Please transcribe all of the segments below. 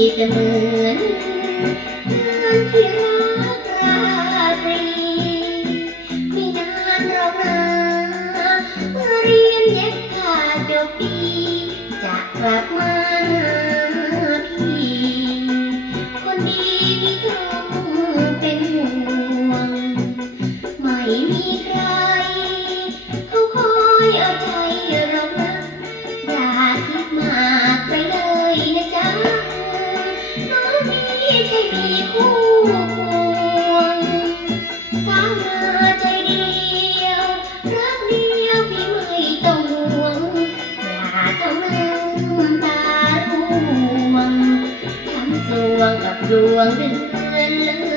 ดีเหมือนเพื่อนที่ ที่มีคู่ควงสามาใจเดียว รักเดียวพี่ไม่ต้องห่วงอย่าต้องลืมตาล่วงทำสวงกับดวงดือนเลย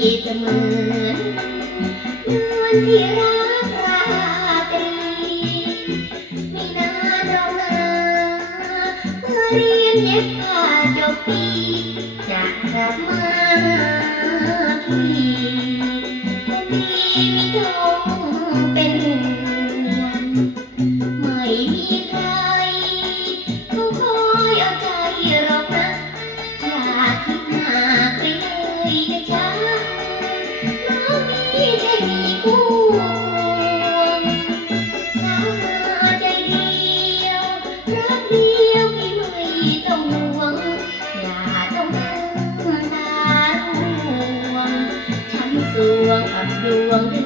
ที่เสมอนวันที่รักราตรีไม่นานเรามาเรียนเน็บผ้าจบปีจะกลับมาที Cuando